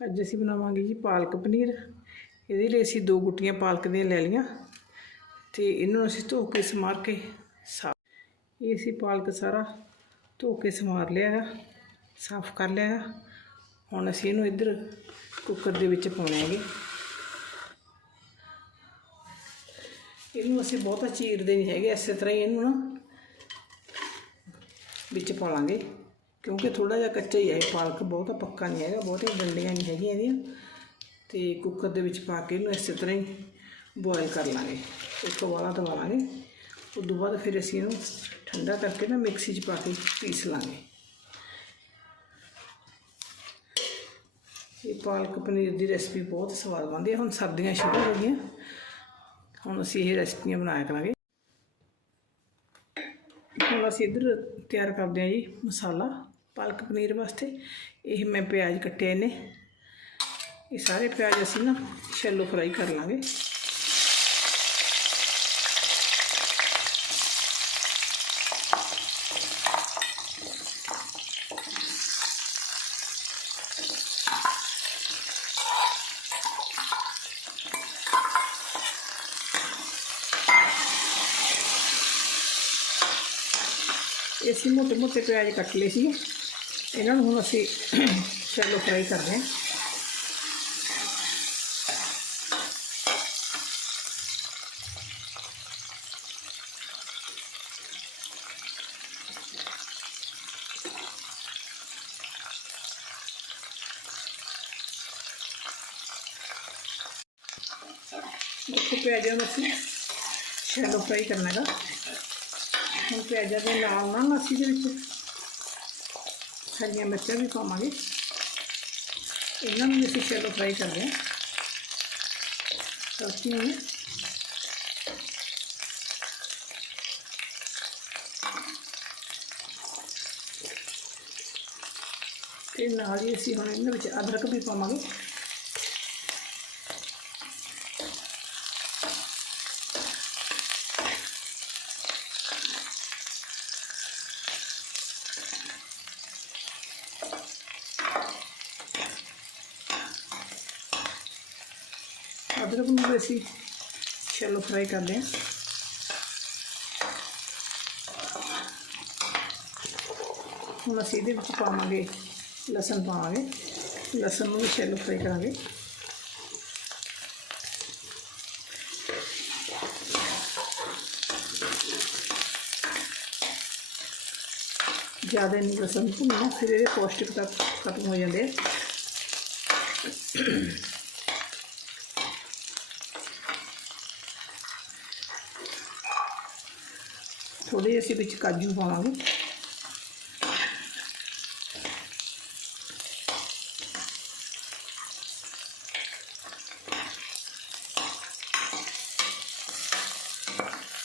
ਅੱਜ ਅਸੀਂ ਬਣਾਵਾਂਗੇ ਜੀ ਪਾਲਕ ਪਨੀਰ। ਇਹਦੇ ਲਈ ਅਸੀਂ ਦੋ ਗੁੱਟੀਆਂ ਪਾਲਕ ਦੀਆਂ ਲੈ ਲਈਆਂ ਤੇ ਇਹਨੂੰ ਅਸੀਂ ਧੋ ਕੇ ਸਮਾਰ ਕੇ ਸਾਫ਼ ਇਹ ਅਸੀਂ ਪਾਲਕ ਸਾਰਾ ਧੋ ਕੇ ਸਮਾਰ ਲਿਆ ਹੈ ਸਾਫ਼ ਕਰ ਲਿਆ ਹੈ ਹੁਣ ਅਸੀਂ ਇਹਨੂੰ ਇੱਧਰ ਕੁੱਕਰ ਦੇ ਵਿੱਚ ਪਾਉਣਾ ਹੈਗੇ। ਇਹਨੂੰ ਅਸੀਂ ਬਹੁਤਾ ਚੀਰਦੇ ਨਹੀਂ ਹੈਗੇ, ਇਸੇ ਤਰ੍ਹਾਂ ਹੀ ਇਹਨੂੰ ਨਾ ਵਿੱਚ ਪਾਵਾਂਗੇ ਕਿਉਂਕਿ ਥੋੜਾ ਜਿਹਾ ਕੱਚਾ ਹੀ ਹੈ, ਇਹ ਪਾਲਕ ਬਹੁਤਾ ਪੱਕਾ ਨਹੀਂ ਹੈਗਾ ਬਹੁਤੀਆਂ ਡੰਡੀਆਂ ਨਹੀਂ ਹੈਗੀਆਂ ਇਹਦੀਆਂ। ਤੇ ਕੁੱਕਰ ਦੇ ਵਿੱਚ ਪਾ ਕੇ ਇਹਨੂੰ ਇਸੇ ਤਰ੍ਹਾਂ ਹੀ ਬੋਇਲ ਕਰ ਲਾਂਗੇ। ਇੱਕ ਵਾਲਾ ਦਵਾ ਲਾਂਗੇ। ਉਸ ਤੋਂ ਬਾਅਦ ਫਿਰ ਅਸੀਂ ਇਹਨੂੰ ਠੰਡਾ ਕਰਕੇ ਨਾ ਮਿਕਸੀ 'ਚ ਪਾ ਕੇ ਪੀਸ ਲਾਂਗੇ। ਇਹ ਪਾਲਕ ਪਨੀਰ ਦੀ ਰੈਸਪੀ ਬਹੁਤ ਸਵਾਦ ਬਣਦੀ ਹੈ। ਹੁਣ ਸਰਦੀਆਂ ਸ਼ੁਰੂ ਹੋ ਗਈਆਂ। ਹੁਣ ਅਸੀਂ ਇਹ ਰੈਸਪੀਆਂ ਬਣਾਇਆ ਕਰਾਂਗੇ ਹੁਣ ਅਸੀਂ ਇੱਧਰ ਤਿਆਰ ਕਰਦੇ ਹਾਂ ਜੀ ਮਸਾਲਾ। ਪਾਲਕ ਪਨੀਰ ਵਾਸਤੇ। ਇਹ ਮੈਂ ਪਿਆਜ਼ ਕੱਟੇ ਨੇ ਇਹ ਸਾਰੇ ਪਿਆਜ਼ ਅਸੀਂ ਨਾ ਸ਼ੈਲੋ ਫਰਾਈ ਕਰ ਲਾਂਗੇ। ਇਹ ਅਸੀਂ ਮੋਟੇ ਮੋਟੇ ਪਿਆਜ਼ ਕੱਟ ਲਏ ਸੀ ਇਹਨਾਂ ਨੂੰ ਹੁਣ ਅਸੀਂ ਸ਼ੈਲੋ ਫਰਾਈ ਕਰਦੇ ਹਾਂ। ਦੇਖੋ ਪਿਆਜ਼ਾਂ ਨੂੰ ਅਸੀਂ ਸ਼ੈਲੋ ਫਰਾਈ ਕਰਨਾ ਹੈਗਾ। ਹੁਣ ਪਿਆਜ਼ਾਂ ਦੇ ਨਾਲ ਨਾਲ ਅਸੀਂ ਦੇ ਵਿੱਚ ਹਰੀਆਂ ਮਿਰਚਾਂ ਵੀ ਪਾਵਾਂਗੇ। ਇਹਨਾਂ ਨੂੰ ਵੀ ਅਸੀਂ ਸ਼ੈਲੋ ਫਰਾਈ ਕਰਦੇ ਹਾਂ। ਸਬਜ਼ੀਆਂ ਨੂੰ ਤੇ ਨਾਲ ਹੀ ਅਸੀਂ ਹੁਣ ਇਹਨਾਂ ਵਿੱਚ ਅਦਰਕ ਵੀ ਪਾਵਾਂਗੇ। ਅਦਰਕ ਨੂੰ ਵੀ ਅਸੀਂ ਸ਼ੈਲੋ ਫਰਾਈ ਕਰਦੇ ਹਾਂ। ਹੁਣ ਅਸੀਂ ਇਹਦੇ ਵਿੱਚ ਪਾਵਾਂਗੇ ਲਸਣ ਪਾਵਾਂਗੇ। ਲਸਣ ਨੂੰ ਵੀ ਸ਼ੈਲੋ ਫਰਾਈ ਕਰਾਂਗੇ। ਜ਼ਿਆਦਾ ਨਹੀਂ ਲਸਣ ਭੁੰਨਣਾ, ਫਿਰ ਇਹਦੇ ਪੌਸ਼ਟਿਕ ਤੱਕ ਖਤਮ ਹੋ ਜਾਂਦੇ ਆ। ਉਹਦੇ ਅਸੀਂ ਵਿੱਚ ਕਾਜੂ ਪਾਵਾਂਗੇ।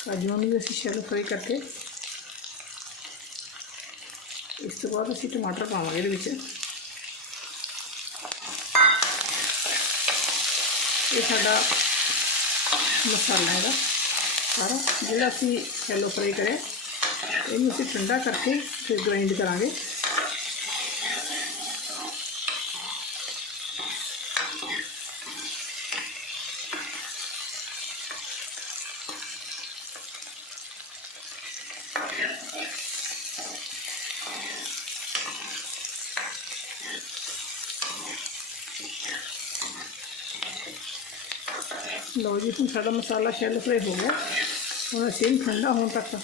ਕਾਜੂਆਂ ਨੂੰ ਵੀ ਅਸੀਂ ਸ਼ੈਲੋ ਫਰਾਈ ਕਰਕੇ ਇਸ ਤੋਂ ਬਾਅਦ ਅਸੀਂ ਟਮਾਟਰ ਪਾਵਾਂਗੇ ਇਹਦੇ ਵਿੱਚ। ਇਹ ਸਾਡਾ ਮਸਾਲਾ ਹੈਗਾ। ਸਾਰਾ ਜਿਹੜਾ ਅਸੀਂ ਸ਼ੈਲੋ ਫਰਾਈ ਕਰਿਆ ਇਹਨੂੰ ਅਸੀਂ ਠੰਡਾ ਕਰਕੇ ਫਿਰ ਗ੍ਰਾਈਂਡ ਕਰਾਂਗੇ। ਲਓ ਜੀ ਹੁਣ ਸਾਡਾ ਮਸਾਲਾ ਸ਼ੈਲੋ ਫਰਾਈ ਹੋ ਗਿਆ। ਹੁਣ ਅਸੀਂ ਇਹਨੂੰ ਠੰਡਾ ਹੋਣ ਤੱਕ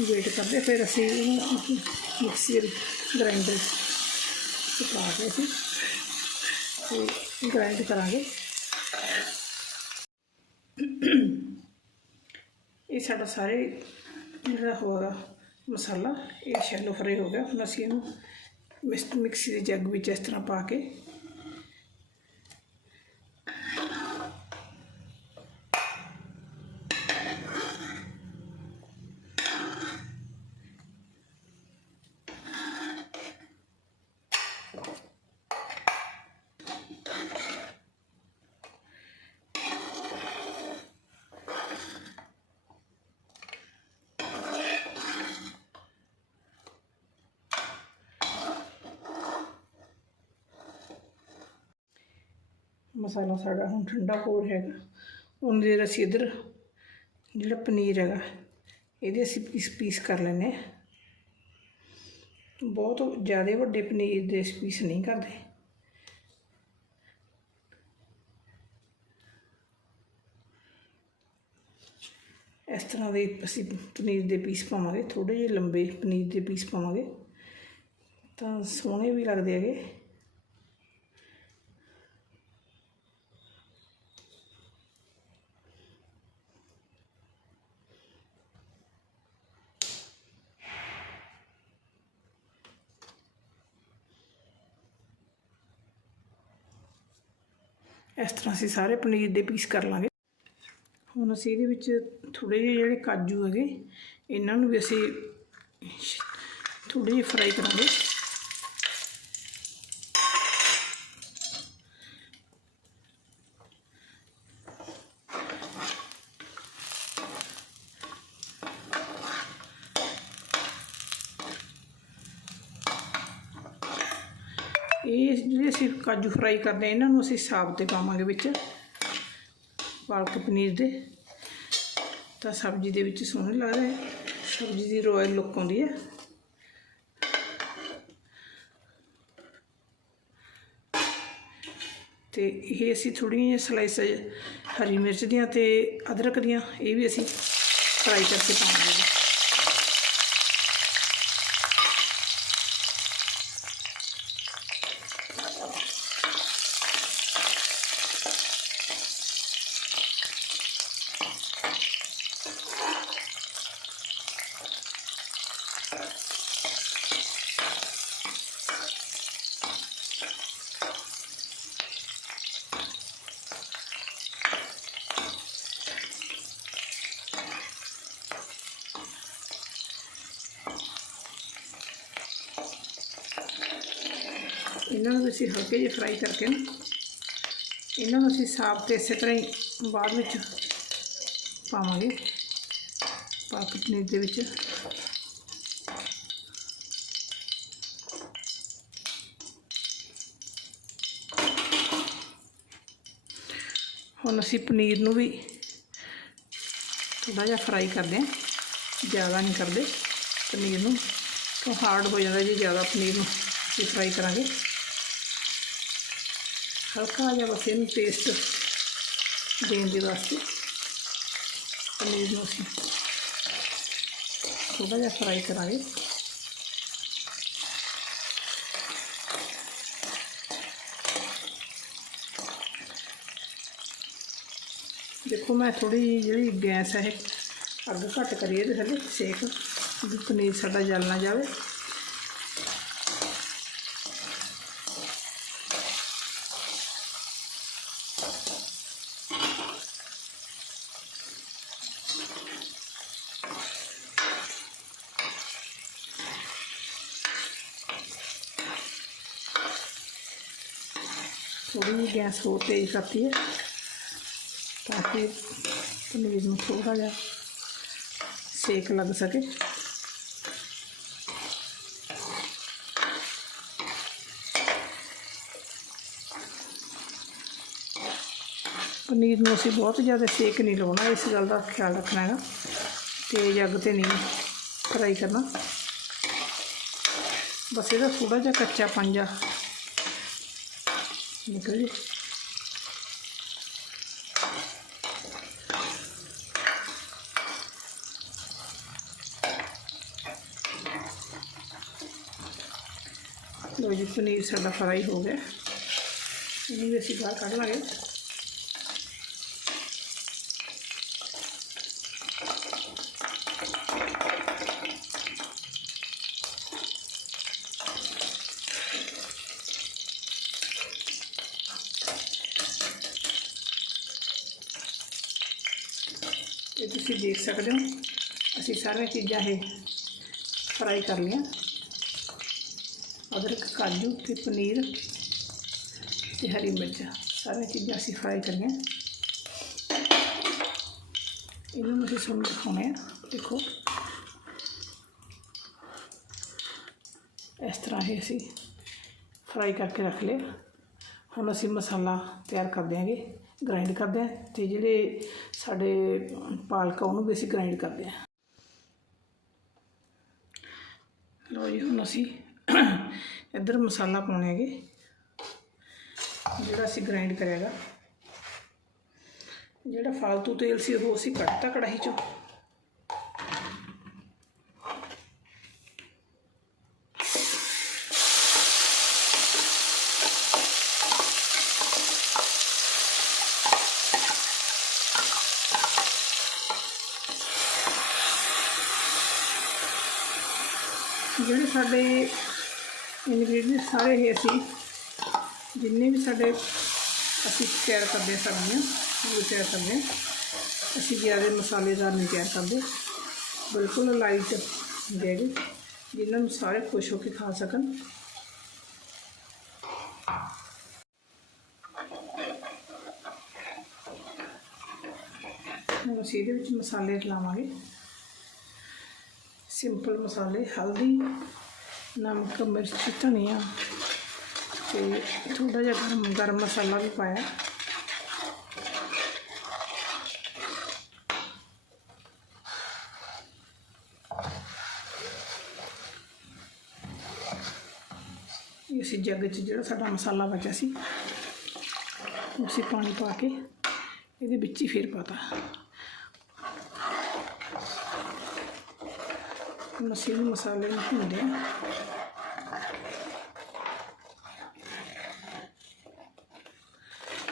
ਵੇਟ ਕਰਦੇ, ਫਿਰ ਅਸੀਂ ਇਹਨੂੰ ਮਿਕਸੀ ਗ੍ਰਾਈਂਡਰ ਚ ਪਾ ਕੇ ਅਸੀਂ ਤੇ ਗ੍ਰਾਈਂਡ ਕਰਾਂਗੇ। ਇਹ ਸਾਡਾ ਸਾਰੇ ਜਿਹੜਾ ਹੋਗਾ ਮਸਾਲਾ, ਇਹ ਸ਼ੈਲੋ ਫਰਾਈ ਹੋ ਗਿਆ। ਹੁਣ ਅਸੀਂ ਇਹਨੂੰ ਮਿਸ- ਮਿਕਸੀ ਦੇ ਜੱਗ ਵਿੱਚ ਇਸ ਤਰ੍ਹਾਂ ਪਾ ਕੇ ਮਸਾਲਾ ਸਾਡਾ ਹੁਣ ਠੰਡਾ ਹੋਰ ਹੈਗਾ। ਹੁਣ ਦੇ ਅਸੀਂ ਇੱਧਰ ਜਿਹੜਾ ਪਨੀਰ ਹੈਗਾ, ਇਹਦੇ ਅਸੀਂ ਪੀਸ ਪੀਸ ਕਰ ਲੈਨੇ ਹਾਂ। ਬਹੁਤ ਜ਼ਿਆਦਾ ਵੱਡੇ ਪਨੀਰ ਦੇ ਪੀਸ ਨਹੀਂ ਕਰਦੇ। ਇਸ ਤਰ੍ਹਾਂ ਦੇ ਅਸੀਂ ਪਨੀਰ ਦੇ ਪੀਸ ਪਾਵਾਂਗੇ ਥੋੜੇ ਜਿਹੇ ਲੰਬੇ ਪਨੀਰ ਦੇ ਪੀਸ ਪਾਵਾਂਗੇ। ਤਾਂ ਸੋਹਣੇ ਵੀ ਲੱਗਦੇ ਹੈਗੇ। ਇਸ ਤਰ੍ਹਾਂ ਅਸੀਂ ਸਾਰੇ ਪਨੀਰ ਦੇ ਪੀਸ ਕਰ ਲਾਂਗੇ। ਹੁਣ ਅਸੀਂ ਇਹਦੇ ਵਿੱਚ ਥੋੜੇ ਜਿਹੇ ਜਿਹੜੇ ਕਾਜੂ ਹੈਗੇ, ਇਹਨਾਂ ਨੂੰ ਵੀ ਅਸੀਂ ਥੋੜੇ ਜਿਹੇ ਫਰਾਈ ਕਰਾਂਗੇ ਇਹ ਜਿਹੜੇ ਅਸੀਂ ਕਾਜੂ ਫਰਾਈ ਕਰਦੇ ਇਹਨਾਂ ਨੂੰ ਅਸੀਂ ਸਾਬਤੇ ਪਾਵਾਂਗੇ ਵਿੱਚ। ਪਾਲਕ ਪਨੀਰ ਦੇ। ਤਾਂ ਸਬਜ਼ੀ ਦੇ ਵਿੱਚ ਸੋਹਣੇ ਲੱਗਦਾ ਹੈ ਸਬਜ਼ੀ ਦੀ ਰੋਇਲ ਲੁੱਕ ਆਉਂਦੀ ਹੈ ਤੇ ਇਹ ਅਸੀਂ ਥੋੜ੍ਹੀਆਂ ਜਿਹੀਆਂ ਸਲਾਈਸ ਹਰੀ ਮਿਰਚ ਦੀਆਂ ਤੇ ਅਦਰਕ ਦੀਆਂ, ਇਹ ਵੀ ਅਸੀਂ ਫਰਾਈ ਕਰਕੇ ਪਾਵਾਂਗੇ। ਇਹਨਾਂ ਨੂੰ ਅਸੀਂ ਹਲਕੇ ਜਿਹੇ ਫਰਾਈ ਕਰਕੇ ਨਾ, ਇਹਨਾਂ ਨੂੰ ਅਸੀਂ ਸਾਫ਼ ਤੇ ਇਸੇ ਤਰ੍ਹਾਂ ਹੀ ਬਾਅਦ ਵਿੱਚ ਪਾਵਾਂਗੇ ਪਾਲਕ ਪਨੀਰ ਦੇ ਵਿੱਚ। ਹੁਣ ਅਸੀਂ ਪਨੀਰ ਨੂੰ ਵੀ ਥੋੜਾ ਜਿਹਾ ਫਰਾਈ ਕਰਦੇ ਹਾਂ, ਜ਼ਿਆਦਾ ਨਹੀਂ ਕਰਦੇ। ਪਨੀਰ ਨੂੰ, ਕਿਉਂ ਹਾਰਡ ਹੋ ਜਾਂਦਾ ਜੀ, ਜ਼ਿਆਦਾ ਪਨੀਰ ਨੂੰ ਅਸੀਂ ਫਰਾਈ ਕਰਾਂਗੇ। ਹਲਕਾ ਜਿਹਾ ਬਸ ਇਹਨੂੰ ਟੇਸਟ ਦੇਣ ਦੇ ਵਾਸਤੇ ਪਨੀਰ ਨੂੰ ਅਸੀਂ ਥੋੜਾ ਜਿਹਾ ਫਰਾਈ ਕਰਾਂਗੇ ਦੇਖੋ ਮੈਂ ਥੋੜੀ ਜਿਹੜੀ ਗੈਸ ਹੈ ਇਹ ਅੱਗ ਘੱਟ ਕਰੀਏ ਤੇ ਥੱਲੇ ਸੇਕ ਵੀ थोड़ी गैस को तेज़ करती है, ताकि पनीर में थोड़ा जहा सेक लग सके। पनीर में असं बहुत ज़्यादा सेक नहीं लाना इस गल का ख्याल रखना है तेज़ अग तो नहीं फ्राई करना। बस यदा थोड़ा जहा कच्चा पंजा ਨਿਕਲ ਜੇ। ਲੋ ਜੀ, ਪਨੀਰ ਸਾਡਾ ਫਰਾਈ ਹੋ ਗਿਆ। ਇਹਨੂੰ ਵੀ ਅਸੀਂ ਬਾਹਰ ਕੱਢ ਲਾਂਗੇ। ਇਹ ਤੁਸੀਂ ਦੇਖ ਸਕਦੇ ਹੋ ਅਸੀਂ ਸਾਰੀਆਂ ਚੀਜ਼ਾਂ ਇਹ ਫਰਾਈ ਕਰ ਲਈਆਂ ਅਦਰਕ ਕਾਜੂ ਤੇ ਪਨੀਰ ਤੇ ਹਰੀ ਮਿਰਚ ਸਾਰੀਆਂ ਚੀਜ਼ਾਂ ਅਸੀਂ ਫਰਾਈ ਕਰੀਆਂ ਇਹਨਾਂ ਨੂੰ ਅਸੀਂ ਸੁਣ ਦਿਖਾਉਣੇ ਆ ਦੇਖੋ ਇਸ ਤਰ੍ਹਾਂ ਇਹ ਅਸੀਂ ਫਰਾਈ ਕਰਕੇ ਰੱਖ ਲਿਆ ਹੁਣ ਅਸੀਂ ਮਸਾਲਾ ਤਿਆਰ ਕਰ ਦਿਆਂਗੇ ਗ੍ਰਾਈਂਡ ਕਰਦੇ ਹਾਂ ਤੇ ਜਿਹੜੇ ਸਾਡੇ ਪਾਲਕ ਆ, ਉਹਨੂੰ ਵੀ ਅਸੀਂ ਗ੍ਰਾਈਂਡ ਕਰਦੇ ਹਾਂ ਲਓ ਜੀ, ਹੁਣ ਅਸੀਂ ਇੱਧਰ ਮਸਾਲਾ ਪਾਉਣੇ ਹੈਗੇ, ਜਿਹੜਾ ਅਸੀਂ ਗ੍ਰਾਈਂਡ ਕਰਿਆਗਾ ਜਿਹੜਾ ਫालतू ਤੇਲ ਸੀ, ਉਹ ਅਸੀਂ ਕੱਢਤਾ ਕੜਾਹੀ ਚੋਂ। ਜਿਹੜੇ ਸਾਡੇ ਇਨਗਰੀਡੀਅੰਟ ਸਾਰੇ ਇਹ ਅਸੀਂ ਜਿੰਨੇ ਵੀ ਸਾਡੇ ਅਸੀਂ ਤਿਆਰ ਕਰਦੇ ਹਾਂ ਸਬਜ਼ੀਆਂ ਉਹ ਤਿਆਰ ਕਰਦੇ ਹਾਂ, ਅਸੀਂ ਜ਼ਿਆਦਾ ਮਸਾਲੇਦਾਰ ਨਹੀਂ ਤਿਆਰ ਕਰਦੇ। ਬਿਲਕੁਲ ਲਾਈਟ ਦੇਗੇ ਜਿਨ੍ਹਾਂ ਨੂੰ ਸਾਰੇ ਖੁਸ਼ ਹੋ ਕੇ ਖਾ ਸਕਣ। ਹੁਣ ਅਸੀਂ ਇਹਦੇ ਵਿੱਚ ਮਸਾਲੇ ਲਾਵਾਂਗੇ। ਸਿੰਪਲ ਮਸਾਲੇ, ਹਲਦੀ, ਨਮਕ, ਮਿਰਚ, ਧਨੀਆ ਤੇ ਥੋੜਾ ਜਿਹਾ ਗਰਮ ਗਰਮ ਮਸਾਲਾ ਵੀ ਪਾਇਆ। ਇਹ ਅਸੀਂ ਜੱਗ 'ਚ ਜਿਹੜਾ ਸਾਡਾ ਮਸਾਲਾ ਬਚਿਆ ਸੀ, ਉਹ ਪਾਣੀ ਪਾ ਕੇ ਇਹਦੇ ਵਿੱਚ ਹੀ ਫਿਰ ਪਾਤਾ। ਹੁਣ ਅਸੀਂ ਇਹਨੂੰ ਮਸਾਲੇ ਨੂੰ ਭੁੰਨਦੇ ਹਾਂ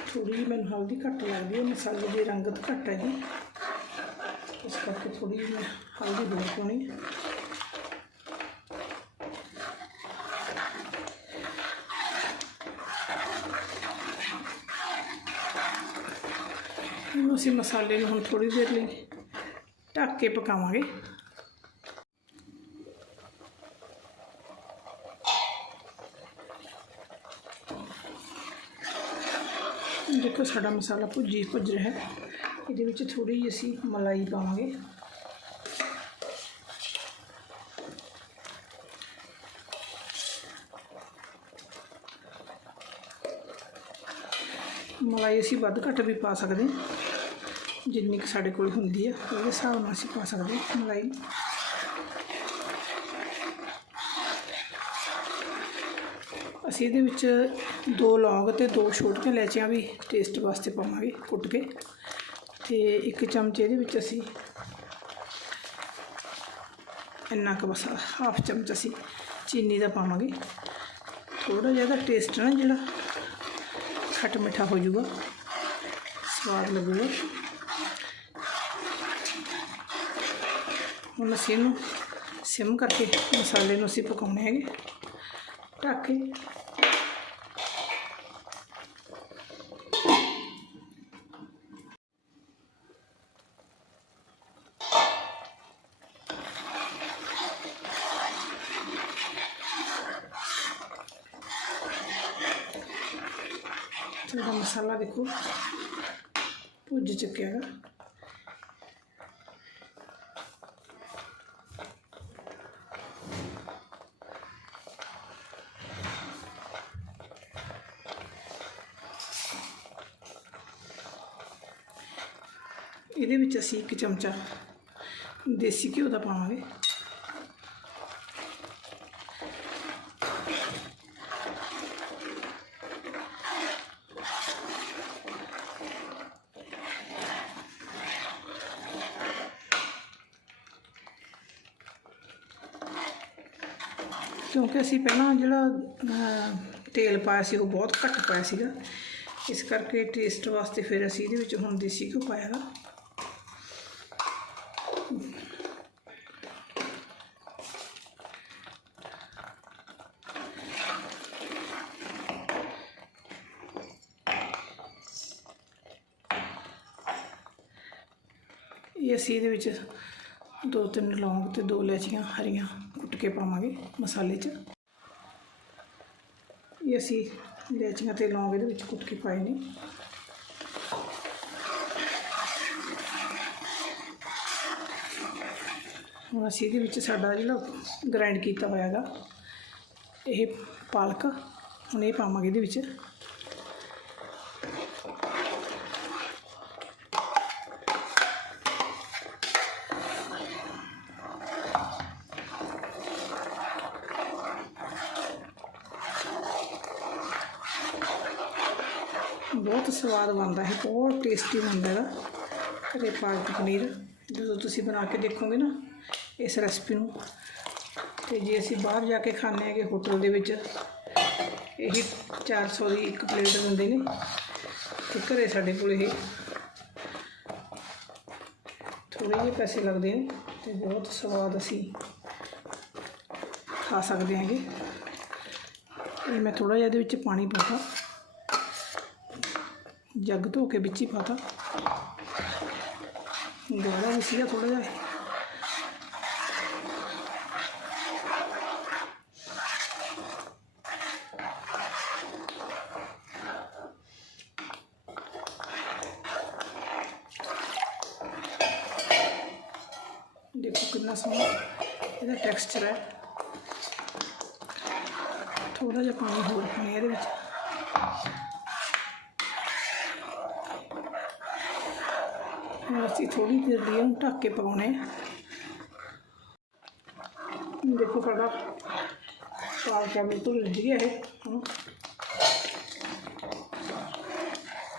ਥੋੜੀ ਜਿਹੀ ਮੈਨੂੰ ਹਲਦੀ ਘੱਟ ਲੱਗਦੀ ਹੈ ਮਸਾਲੇ ਦੀ ਰੰਗਤ ਘੱਟ ਹੈ ਜੀ ਇਸ ਕਰਕੇ ਥੋੜੀ ਜਿਹੀ ਮੈਂ ਹਲਦੀ ਹੋਰ ਪਾਉਣੀ ਹੈ ਇਹਨੂੰ ਅਸੀਂ ਮਸਾਲੇ ਨੂੰ ਹੁਣ ਥੋੜੀ ਦੇਰ ਲਈ ਢੱਕ ਕੇ ਪਕਾਵਾਂਗੇ ਦੇਖੋ ਸਾਡਾ ਮਸਾਲਾ ਭੁੱਜੀ ਭੁੱਜ ਰਿਹਾ ਹੈ ਇਹਦੇ ਵਿੱਚ ਥੋੜੀ ਜਿਹੀ ਅਸੀਂ ਮਲਾਈ ਪਾਵਾਂਗੇ ਮਲਾਈ ਅਸੀਂ ਵੱਧ ਘੱਟ ਵੀ ਪਾ ਸਕਦੇ ਹਾਂ ਜਿੰਨੀ ਕੁ ਸਾਡੇ ਕੋਲ ਹੁੰਦੀ ਹੈ ਉਹਦੇ ਹਿਸਾਬ ਨਾਲ ਅਸੀਂ ਪਾ ਸਕਦੇ ਹਾਂ ਮਲਾਈ ਅਸੀਂ ਇਹਦੇ ਵਿੱਚ ਦੋ ਲੌਂਗ ਤੇ ਦੋ ਛੋਟੀਆਂ ਇਲਾਇਚੀਆਂ ਵੀ ਟੇਸਟ ਵਾਸਤੇ ਪਾਵਾਂਗੇ ਕੁੱਟ ਕੇ ਤੇ ਇੱਕ ਚਮਚ ਇਹਦੇ ਵਿੱਚ ਅਸੀਂ ਇੰਨਾ ਕੁ ਬਸ ਹਾਫ ਚਮਚ ਅਸੀਂ ਚੀਨੀ ਦਾ ਪਾਵਾਂਗੇ। ਥੋੜਾ ਜਿਹਾ ਦਾ ਟੇਸਟ ਨਾ ਜਿਹੜਾ ਖੱਟ ਮਿੱਠਾ ਹੋ ਜਾਊਗਾ, ਸਵਾਦ ਲੱਗੂਗਾ। ਹੁਣ ਅਸੀਂ ਇਹਨੂੰ ਸਿਮ ਕਰਕੇ ਮਸਾਲੇ ਨੂੰ ਅਸੀਂ ਪਕਾਉਣੇ ਹੈਗੇ। ਢੱਕ ਕੇ ਸਾਡਾ ਮਸਾਲਾ ਦੇਖੋ ਭੁੱਜ ਚੁੱਕਿਆ ਹੈਗਾ ਇਹਦੇ ਵਿੱਚ ਅਸੀਂ ਇੱਕ ਚਮਚਾ ਦੇਸੀ ਘਿਓ ਦਾ ਪਾਵਾਂਗੇ ਕਿਉਂਕਿ ਅਸੀਂ ਪਹਿਲਾਂ ਜਿਹੜਾ ਤੇਲ ਪਾਇਆ ਸੀ, ਉਹ ਬਹੁਤ ਘੱਟ ਪਾਇਆ ਸੀਗਾ। ਇਸ ਕਰਕੇ ਟੇਸਟ ਵਾਸਤੇ ਫਿਰ ਅਸੀਂ ਇਹਦੇ ਵਿੱਚ ਹੁਣ ਦੇਸੀ ਘਿਓ ਪਾਇਆ ਗਾ ਇਹ ਅਸੀਂ ਇਹਦੇ ਵਿੱਚ ਦੋ ਤਿੰਨ ਲੌਂਗ ਤੇ ਦੋ ਇਲਾਇਚੀਆਂ ਹਰੀਆਂ ਕੁੱਟ ਕੇ ਪਾਵਾਂਗੇ ਮਸਾਲੇ 'ਚ। ਇਹ ਅਸੀਂ ਲੈਚੀਆਂ ਤੇ ਲੌਂਗ ਇਹਦੇ ਵਿੱਚ ਕੁੱਟ ਕੇ ਪਾਏ ਨੇ। ਹੁਣ ਅਸੀਂ ਇਹਦੇ ਵਿੱਚ ਸਾਡਾ ਜਿਹੜਾ ਗ੍ਰਾਈਂਡ ਕੀਤਾ ਹੋਇਆ ਹੈਗਾ, ਇਹ ਪਾਲਕ, ਹੁਣ ਇਹ ਪਾਵਾਂਗੇ ਇਹਦੇ ਵਿੱਚ ਬਹੁਤ ਸਵਾਦ ਬਣਦਾ ਹੈ, ਬਹੁਤ ਟੇਸਟੀ ਬਣਦਾ ਹੈਗਾ। ਘਰੇ ਪਾਲਕ ਪਨੀਰ, ਜਦੋਂ ਤੁਸੀਂ ਬਣਾ ਕੇ ਦੇਖੋਗੇ ਨਾ, ਇਸ ਰੈਸਪੀ ਨੂੰ, ਤੇ ਜੇ ਅਸੀਂ ਬਾਹਰ ਜਾ ਕੇ ਖਾਂਦੇ ਹੈਗੇ ਹੋਟਲ ਦੇ ਵਿੱਚ, ਇਹੀ 400 ਦੀ ਇੱਕ ਪਲੇਟ ਦਿੰਦੇ ਨੇ, ਤੇ ਘਰੇ ਸਾਡੇ ਕੋਲ ਇਹ ਥੋੜ੍ਹੇ ਜਿਹੇ ਪੈਸੇ ਲੱਗਦੇ ਨੇ, ਤੇ ਬਹੁਤ ਸਵਾਦ ਅਸੀਂ ਖਾ ਸਕਦੇ ਹਾਂਗੇ। ਇਹ ਮੈਂ ਥੋੜਾ ਜਿਹਾ ਇਹਦੇ ਵਿੱਚ ਪਾਣੀ ਪਾਤਾ। ਜੱਗ ਧੋ ਕੇ ਵਿੱਚ ਹੀ ਪਾਤਾ। ਗਾੜਾ ਵੀ ਸੀਗਾ ਥੋੜਾ ਜਿਹਾ। ਦੇਖੋ ਕਿੰਨਾ ਸੋਹਣਾ ਇਹਦਾ ਟੈਕਸਚਰ ਹੈ। ਥੋੜਾ ਜਿਹਾ ਪਾਣੀ ਹੋਰ ਪਾਣੀ ਇਹਦੇ ਵਿੱਚ। ਹੁਣ ਅਸੀਂ ਥੋੜੀ ਦੇਰ ਲਈ ਇਹਨੂੰ ਢੱਕ ਕੇ ਪਕਾਉਣੇ ਦੇਖੋ ਸਾਡਾ ਪਾਲਕਾ ਬਿਲਕੁਲ ਰਿੱਝ ਗਿਆ ਹੈ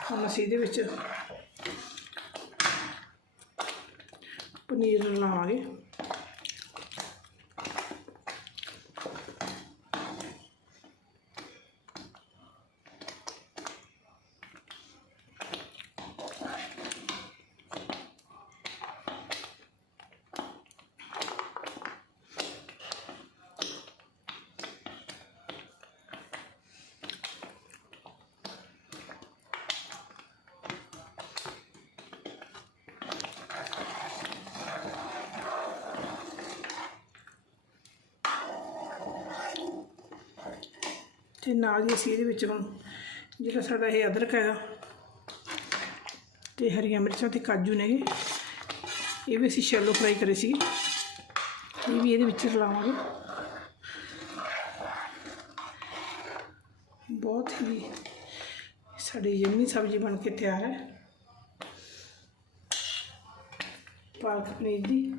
ਹੁਣ ਅਸੀਂ ਇਹਦੇ ਵਿੱਚ ਪਨੀਰ ਲਾਵਾਂਗੇ ਤੇ ਨਾਲ ਹੀ ਅਸੀਂ ਇਹਦੇ ਵਿੱਚ ਹੁਣ ਜਿਹੜਾ ਸਾਡਾ ਇਹ ਅਦਰਕ ਹੈਗਾ ਤੇ ਹਰੀਆਂ ਮਿਰਚਾਂ ਤੇ ਕਾਜੂ ਨੇਗੇ ਇਹ ਵੀ ਅਸੀਂ ਸ਼ੈਲੋ ਫਰਾਈ ਕਰੇ ਸੀ। ਇਹ ਵੀ ਇਹਦੇ ਵਿੱਚ ਰਲਾਵਾਂਗੇ। ਬਹੁਤ ਹੀ ਸਾਡੀ ਯੰਮੀ ਸਬਜ਼ੀ ਬਣ ਕੇ ਤਿਆਰ ਹੈ। ਪਾਲਕ ਪਨੀਰ ਦੀ।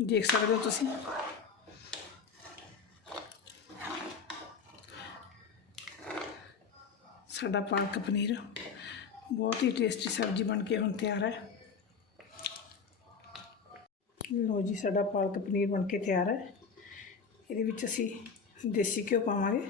ਦੇਖ ਸਕਦੇ ਹੋ ਤੁਸੀਂ ਸਾਡਾ ਪਾਲਕ ਪਨੀਰ ਬਹੁਤ ਹੀ ਟੇਸਟੀ ਸਬਜ਼ੀ ਬਣ ਕੇ ਹੁਣ ਤਿਆਰ ਹੈ। ਲੋ ਜੀ, ਸਾਡਾ ਪਾਲਕ ਪਨੀਰ ਬਣ ਕੇ ਤਿਆਰ ਹੈ। ਇਹਦੇ ਵਿੱਚ ਅਸੀਂ ਦੇਸੀ ਘਿਓ ਪਾਵਾਂਗੇ।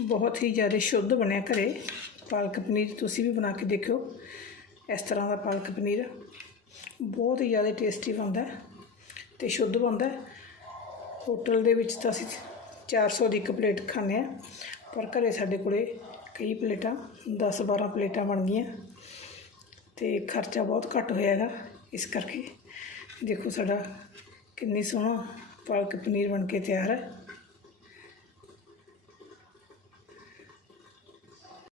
ਬਹੁਤ ਹੀ ਜ਼ਿਆਦਾ ਸ਼ੁੱਧ ਬਣਿਆ ਘਰੇ। ਪਾਲਕ ਪਨੀਰ ਤੁਸੀਂ ਵੀ ਬਣਾ ਕੇ ਦੇਖਿਓ। ਇਸ ਤਰ੍ਹਾਂ ਦਾ ਪਾਲਕ ਪਨੀਰ ਬਹੁਤ ਹੀ ਜ਼ਿਆਦਾ ਟੇਸਟੀ ਬਣਦਾ ਹੈ ਤੇ ਸ਼ੁੱਧ ਬਣਦਾ ਹੋਟਲ ਦੇ ਵਿੱਚ ਤਾਂ ਅਸੀਂ 400 ਦੀ ਇੱਕ ਪਲੇਟ ਖਾਂਦੇ ਆ ਪਰ ਘਰੇ ਸਾਡੇ ਕੋਲੇ ਕਈ ਪਲੇਟਾਂ 10 12 ਪਲੇਟਾਂ ਬਣ ਗਈਆਂ ਤੇ ਖਰਚਾ ਬਹੁਤ ਘੱਟ ਹੋਇਆ ਹੈਗਾ। ਇਸ ਕਰਕੇ ਦੇਖੋ ਸਾਡਾ ਕਿੰਨੀ ਸੋਹਣਾ ਪਾਲਕ ਪਨੀਰ ਬਣ ਕੇ ਤਿਆਰ ਹੈ।